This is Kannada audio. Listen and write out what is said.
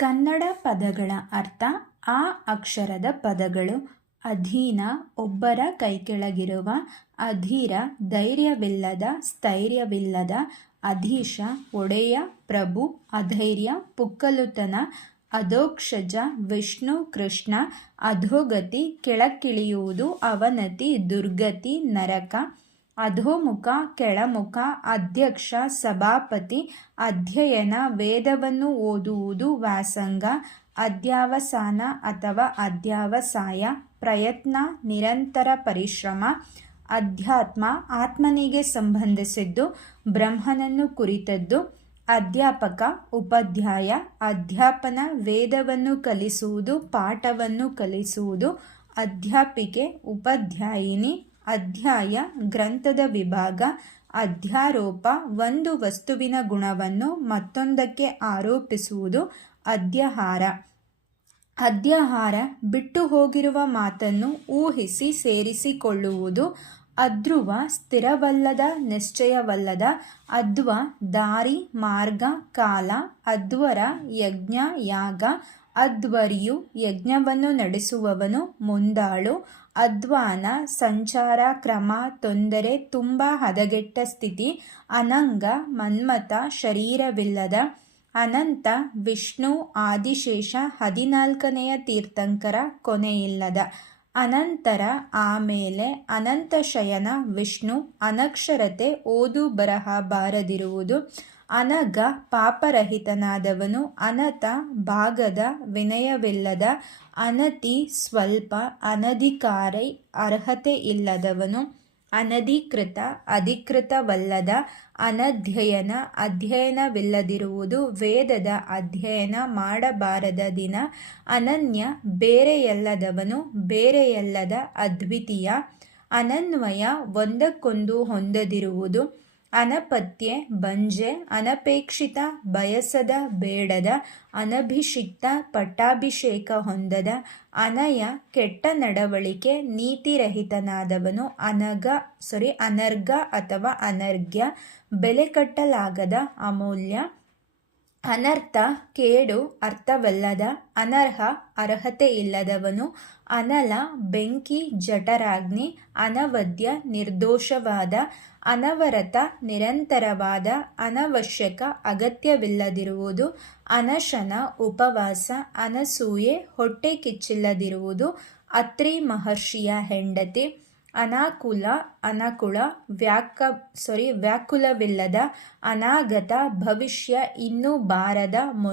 ಕನ್ನಡ ಪದಗಳ ಅರ್ಥ ಆ ಅಕ್ಷರದ ಪದಗಳು. ಅಧೀನ, ಒಬ್ಬರ ಕೈಕೆಳಗಿರುವ, ಅಧೀರ, ಧೈರ್ಯವಿಲ್ಲದ, ಸ್ಥೈರ್ಯವಿಲ್ಲದ, ಅಧೀಶ, ಒಡೆಯ, ಪ್ರಭು, ಅಧೈರ್ಯ, ಪುಕ್ಕಲುತನ ಅಧೋಕ್ಷಜ ವಿಷ್ಣು, ಕೃಷ್ಣ, ಅಧೋಗತಿ, ಕೆಳಕ್ಕಿಳಿಯುವುದು, ಅವನತಿ, ದುರ್ಗತಿ, ನರಕ. ಅಧೋಮುಖ, ಕೆಳಮುಖ, ಅಧ್ಯಕ್ಷ, ಸಭಾಪತಿ, ಅಧ್ಯಯನ, ವೇದವನ್ನು ಓದುವುದು, ವ್ಯಾಸಂಗ, ಅಧ್ಯಾವಸಾನ ಅಥವಾ ಅಧ್ಯಾವಸಾಯ, ಪ್ರಯತ್ನ, ನಿರಂತರ ಪರಿಶ್ರಮ, ಅಧ್ಯಾತ್ಮ, ಆತ್ಮನಿಗೆ ಸಂಬಂಧಿಸಿದ್ದು, ಬ್ರಹ್ಮನನ್ನು ಕುರಿತದ್ದು, ಅಧ್ಯಾಪಕ, ಉಪಾಧ್ಯಾಯ, ಅಧ್ಯಾಪನ, ವೇದವನ್ನು ಕಲಿಸುವುದು, ಪಾಠವನ್ನು ಕಲಿಸುವುದು, ಅಧ್ಯಾಪಿಕೆ, ಉಪಾಧ್ಯಾಯಿನಿ ಅಧ್ಯಾಯ ಗ್ರಂಥದ ವಿಭಾಗ, ಅಧ್ಯಾರೋಪ ಒಂದು ವಸ್ತುವಿನ ಗುಣವನ್ನು ಮತ್ತೊಂದಕ್ಕೆ ಆರೋಪಿಸುವುದು ಅಧ್ಯಹಾರ. ಅಧ್ಯಾಹಾರ ಬಿಟ್ಟು ಹೋಗಿರುವ ಮಾತನ್ನು ಊಹಿಸಿ ಸೇರಿಸಿಕೊಳ್ಳುವುದು ಅಧ್ರುವ ಸ್ಥಿರವಲ್ಲದ, ನಿಶ್ಚಯವಲ್ಲದ, ಅಧ್ವ ದಾರಿ, ಮಾರ್ಗ, ಕಾಲ, ಅಧ್ವರ ಯಜ್ಞ, ಯಾಗ ಅದ್ವರಿಯು ಯಜ್ಞವನ್ನು ನಡೆಸುವವನು, ಮುಂದಾಳು, ಅಧ್ವಾನ ಸಂಚಾರ, ಕ್ರಮ, ತೊಂದರೆ, ತುಂಬ ಹದಗೆಟ್ಟ ಸ್ಥಿತಿ, ಅನಂಗ, ಮನ್ಮಥ, ಶರೀರವಿಲ್ಲದ, ಅನಂತ, ವಿಷ್ಣು, ಆದಿಶೇಷ, ಹದಿನಾಲ್ಕನೆಯ ತೀರ್ಥಂಕರ, ಕೊನೆಯಿಲ್ಲದ. ಅನಂತರ ಆಮೇಲೆ ಅನಂತ ಶಯನ ವಿಷ್ಣು ಅನಕ್ಷರತೆ ಓದು ಬರಹ ಬಾರದಿರುವುದು ಅನಗ ಪಾಪರಹಿತನಾದವನು ಅನತ ಭಾಗದ ವಿನಯವಿಲ್ಲದ, ಅನತಿ ಸ್ವಲ್ಪ ಅನಧಿಕಾರಿ ಅರ್ಹತೆ ಇಲ್ಲದವನು ಅನಧಿಕೃತ, ಅಧಿಕೃತವಲ್ಲದ ಅನಧ್ಯಯನ, ಅಧ್ಯಯನವಿಲ್ಲದಿರುವುದು ವೇದದ ಅಧ್ಯಯನ ಮಾಡಬಾರದ ದಿನ. ಅನನ್ಯ, ಬೇರೆಯಲ್ಲದವನು ಬೇರೆಯಲ್ಲದ ಅದ್ವಿತೀಯ. ಅನನ್ವಯ ಒಂದಕ್ಕೊಂದು ಹೊಂದದಿರುವುದು ಅನಪತ್ಯೆ, ಬಂಜೆ, ಅನಪೇಕ್ಷಿತ, ಬಯಸದ, ಬೇಡದ, ಅನಭಿಷಿಕ್ತ, ಪಟ್ಟಾಭಿಷೇಕ ಹೊಂದದ, ಅನಯ, ಕೆಟ್ಟ ನಡವಳಿಕೆ, ನೀತಿರಹಿತನಾದವನು, ಅನಗ ಸಾರಿ ಅನರ್ಘ ಅಥವಾ ಅನರ್ಘ್ಯ, ಬೆಲೆ ಕಟ್ಟಲಾಗದ, ಅಮೂಲ್ಯ ಅನರ್ಥ, ಕೇಡು, ಅರ್ಥವಲ್ಲದ, ಅನರ್ಹ, ಅರ್ಹತೆ ಇಲ್ಲದವನು, ಅನಲ, ಬೆಂಕಿ, ಜಠರಾಗ್ನಿ, ಅನವದ್ಯ, ನಿರ್ದೋಷವಾದ, ಅನವರತ, ನಿರಂತರವಾದ, ಅನವಶ್ಯಕ, ಅಗತ್ಯವಿಲ್ಲದಿರುವುದು, ಅನಶನ, ಉಪವಾಸ, ಅನಸೂಯೆ, ಹೊಟ್ಟೆ ಕಿಚ್ಚಿಲ್ಲದಿರುವುದು, ಅತ್ರಿ ಮಹರ್ಷಿಯ ಹೆಂಡತಿ ಅನಾಕುಲ ಅನಕುಳ ವ್ಯಾಕ ಸಾರಿ ವ್ಯಾಕುಲವಿಲ್ಲದ ಅನಾಗತ ಭವಿಷ್ಯ ಇನ್ನೂ ಬಾರದ